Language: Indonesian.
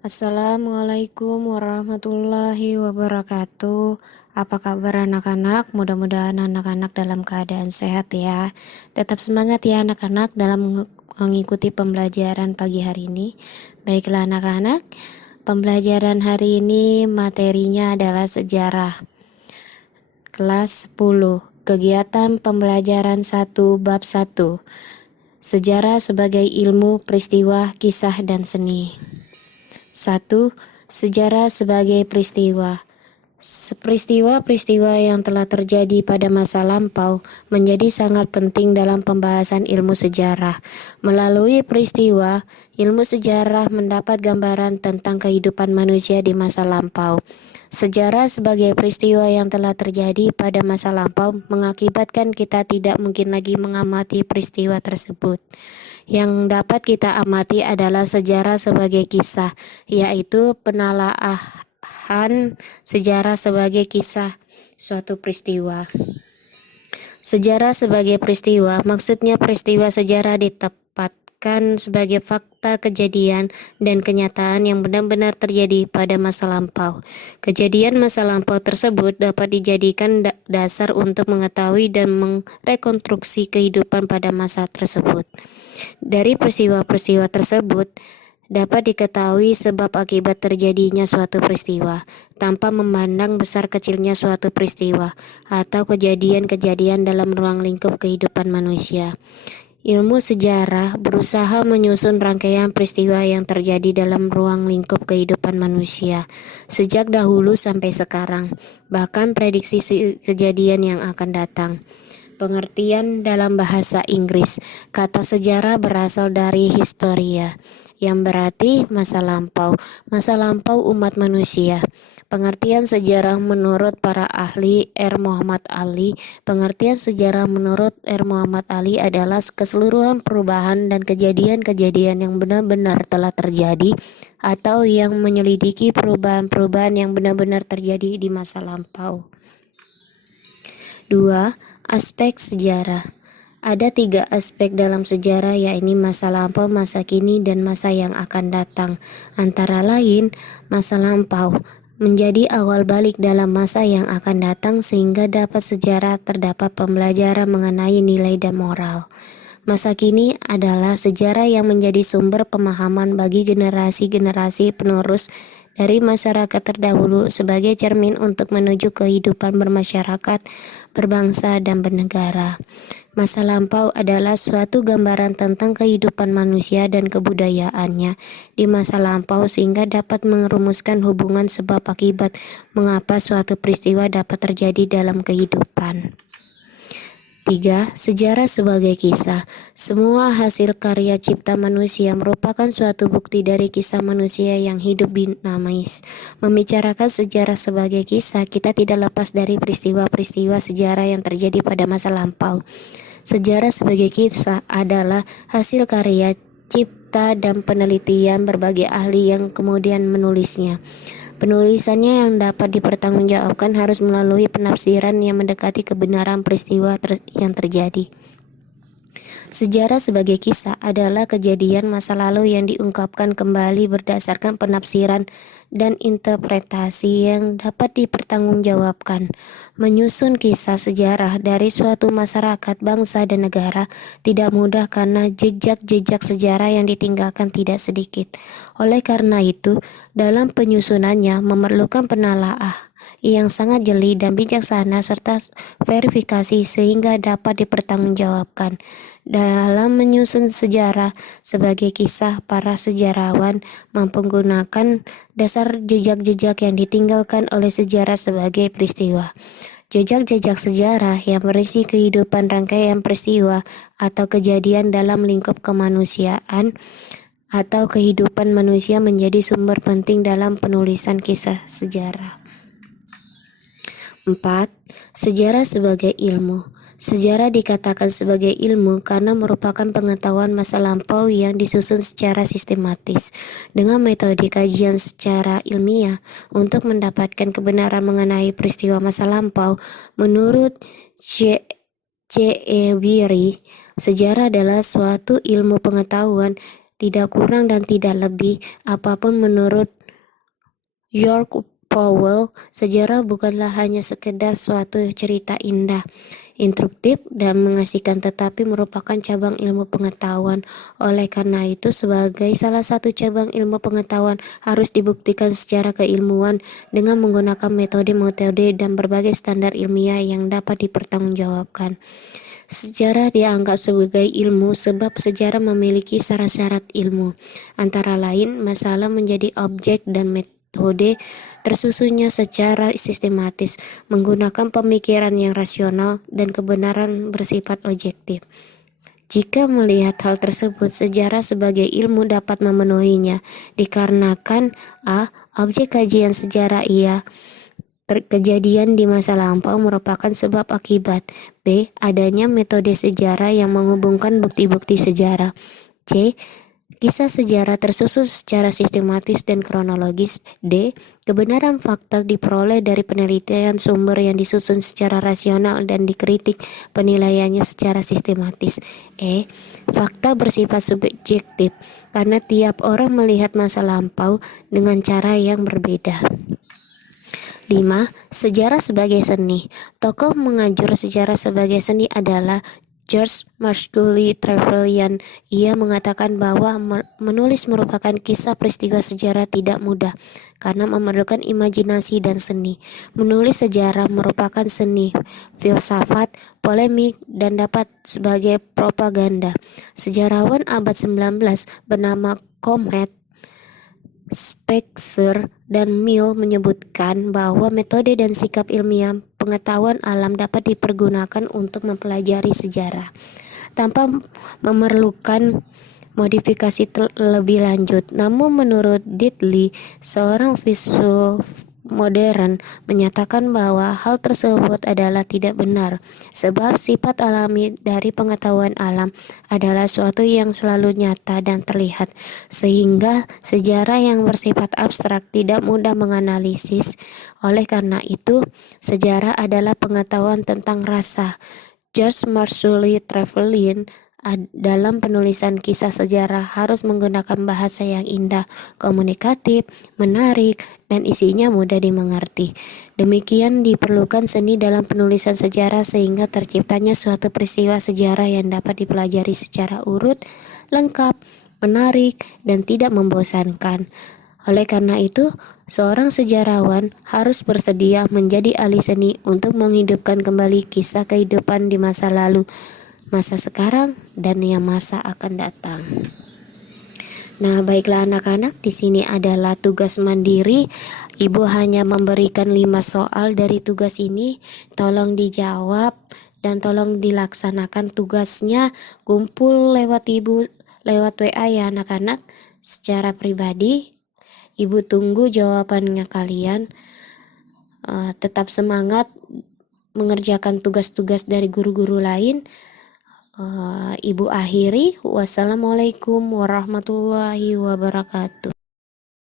Assalamualaikum warahmatullahi wabarakatuh. Apa kabar anak-anak? Mudah-mudahan anak-anak dalam keadaan sehat ya. Tetap semangat ya anak-anak dalam mengikuti pembelajaran pagi hari ini. Baiklah anak-anak, pembelajaran hari ini materinya adalah sejarah. Kelas 10, kegiatan pembelajaran 1 bab 1. Sejarah sebagai ilmu, peristiwa, kisah, dan seni. 1. Sejarah sebagai peristiwa. Peristiwa-peristiwa yang telah terjadi pada masa lampau menjadi sangat penting dalam pembahasan ilmu sejarah. Melalui peristiwa, ilmu sejarah mendapat gambaran tentang kehidupan manusia di masa lampau. Sejarah sebagai peristiwa yang telah terjadi pada masa lampau mengakibatkan kita tidak mungkin lagi mengamati peristiwa tersebut. Yang dapat kita amati adalah sejarah sebagai kisah, yaitu penelaahan sejarah sebagai kisah suatu peristiwa. Sejarah sebagai peristiwa, maksudnya peristiwa sejarah ditempatkan sebagai fakta kejadian dan kenyataan yang benar-benar terjadi pada masa lampau. Kejadian masa lampau tersebut dapat dijadikan dasar untuk mengetahui dan merekonstruksi kehidupan pada masa tersebut. Dari peristiwa-peristiwa tersebut dapat diketahui sebab akibat terjadinya suatu peristiwa, tanpa memandang besar kecilnya suatu peristiwa atau kejadian-kejadian dalam ruang lingkup kehidupan manusia. Ilmu sejarah berusaha menyusun rangkaian peristiwa yang terjadi dalam ruang lingkup kehidupan manusia, sejak dahulu sampai sekarang, bahkan prediksi kejadian yang akan datang. Pengertian dalam bahasa Inggris, kata sejarah berasal dari historia, yang berarti masa lampau umat manusia. Pengertian sejarah menurut para ahli Muhammad Ali, pengertian sejarah menurut Muhammad Ali adalah keseluruhan perubahan dan kejadian-kejadian yang benar-benar telah terjadi atau yang menyelidiki perubahan-perubahan yang benar-benar terjadi di masa lampau. 2. Aspek sejarah. Ada 3 aspek dalam sejarah, yaitu masa lampau, masa kini, dan masa yang akan datang. Antara lain, masa lampau menjadi awal balik dalam masa yang akan datang sehingga dapat sejarah terdapat pembelajaran mengenai nilai dan moral. Masa kini adalah sejarah yang menjadi sumber pemahaman bagi generasi-generasi penerus dari masyarakat terdahulu sebagai cermin untuk menuju kehidupan bermasyarakat, berbangsa, dan bernegara. Masa lampau adalah suatu gambaran tentang kehidupan manusia dan kebudayaannya di masa lampau sehingga dapat merumuskan hubungan sebab akibat mengapa suatu peristiwa dapat terjadi dalam kehidupan. 3. Sejarah sebagai kisah. Semua hasil karya cipta manusia merupakan suatu bukti dari kisah manusia yang hidup dinamis. Membicarakan sejarah sebagai kisah, kita tidak lepas dari peristiwa-peristiwa sejarah yang terjadi pada masa lampau. Sejarah sebagai kisah adalah hasil karya cipta dan penelitian berbagai ahli yang kemudian menulisnya. Penulisannya yang dapat dipertanggungjawabkan harus melalui penafsiran yang mendekati kebenaran peristiwa yang terjadi. Sejarah sebagai kisah adalah kejadian masa lalu yang diungkapkan kembali berdasarkan penafsiran dan interpretasi yang dapat dipertanggungjawabkan. Menyusun kisah sejarah dari suatu masyarakat, bangsa, dan negara tidak mudah karena jejak-jejak sejarah yang ditinggalkan tidak sedikit. Oleh karena itu, dalam penyusunannya memerlukan penelaah yang sangat jeli dan bijaksana serta verifikasi sehingga dapat dipertanggungjawabkan. Dalam menyusun sejarah sebagai kisah, para sejarawan menggunakan dasar jejak-jejak yang ditinggalkan oleh sejarah sebagai peristiwa. Jejak-jejak sejarah yang berisi kehidupan rangkaian peristiwa atau kejadian dalam lingkup kemanusiaan atau kehidupan manusia menjadi sumber penting dalam penulisan kisah sejarah. 4. Sejarah sebagai ilmu. Sejarah dikatakan sebagai ilmu karena merupakan pengetahuan masa lampau yang disusun secara sistematis dengan metode kajian secara ilmiah untuk mendapatkan kebenaran mengenai peristiwa masa lampau. Menurut C.E. Beery, sejarah adalah suatu ilmu pengetahuan tidak kurang dan tidak lebih. Apapun menurut York Powell, sejarah bukanlah hanya sekedar suatu cerita indah, instruktif, dan mengasihkan, tetapi merupakan cabang ilmu pengetahuan. Oleh karena itu, sebagai salah satu cabang ilmu pengetahuan, harus dibuktikan secara keilmuan dengan menggunakan metode-metode dan berbagai standar ilmiah yang dapat dipertanggungjawabkan. Sejarah dianggap sebagai ilmu sebab sejarah memiliki syarat-syarat ilmu, antara lain masalah menjadi objek dan metode tersusunnya secara sistematis, menggunakan pemikiran yang rasional dan kebenaran bersifat objektif. Jika melihat hal tersebut, sejarah sebagai ilmu dapat memenuhinya, dikarenakan a. Objek kajian sejarah kejadian di masa lampau merupakan sebab akibat. B. Adanya metode sejarah yang menghubungkan bukti-bukti sejarah. C. Kisah sejarah tersusun secara sistematis dan kronologis. D. Kebenaran fakta diperoleh dari penelitian sumber yang disusun secara rasional dan dikritik penilaiannya secara sistematis. E. Fakta bersifat subjektif karena tiap orang melihat masa lampau dengan cara yang berbeda. 5. Sejarah sebagai seni. Tokoh mengajur sejarah sebagai seni adalah George Marshall Trevelyan. Ia mengatakan bahwa menulis merupakan kisah peristiwa sejarah tidak mudah karena memerlukan imajinasi dan seni. Menulis sejarah merupakan seni, filsafat, polemik, dan dapat sebagai propaganda. Sejarawan abad 19 bernama Comte Spencer dan Mill menyebutkan bahwa metode dan sikap ilmiah pengetahuan alam dapat dipergunakan untuk mempelajari sejarah tanpa memerlukan modifikasi lebih lanjut. Namun menurut Diddley, seorang filsuf modern, menyatakan bahwa hal tersebut adalah tidak benar, sebab sifat alami dari pengetahuan alam adalah suatu yang selalu nyata dan terlihat, sehingga sejarah yang bersifat abstrak tidak mudah menganalisis. Oleh karena itu, sejarah adalah pengetahuan tentang rasa. George Marshall Trevelyan dalam penulisan kisah sejarah harus menggunakan bahasa yang indah, komunikatif, menarik, dan isinya mudah dimengerti. Demikian diperlukan seni dalam penulisan sejarah sehingga terciptanya suatu peristiwa sejarah yang dapat dipelajari secara urut, lengkap, menarik, dan tidak membosankan. Oleh karena itu, seorang sejarawan harus bersedia menjadi ahli seni untuk menghidupkan kembali kisah kehidupan di masa lalu, masa sekarang, dan yang masa akan datang. Nah, baiklah anak-anak, di sini adalah tugas mandiri. Ibu hanya memberikan 5 soal dari tugas ini. Tolong dijawab dan tolong dilaksanakan tugasnya. Kumpul lewat Ibu lewat WA ya anak-anak secara pribadi. Ibu tunggu jawabannya kalian. Tetap semangat mengerjakan tugas-tugas dari guru-guru lain. Ibu akhiri. Wassalamualaikum warahmatullahi wabarakatuh.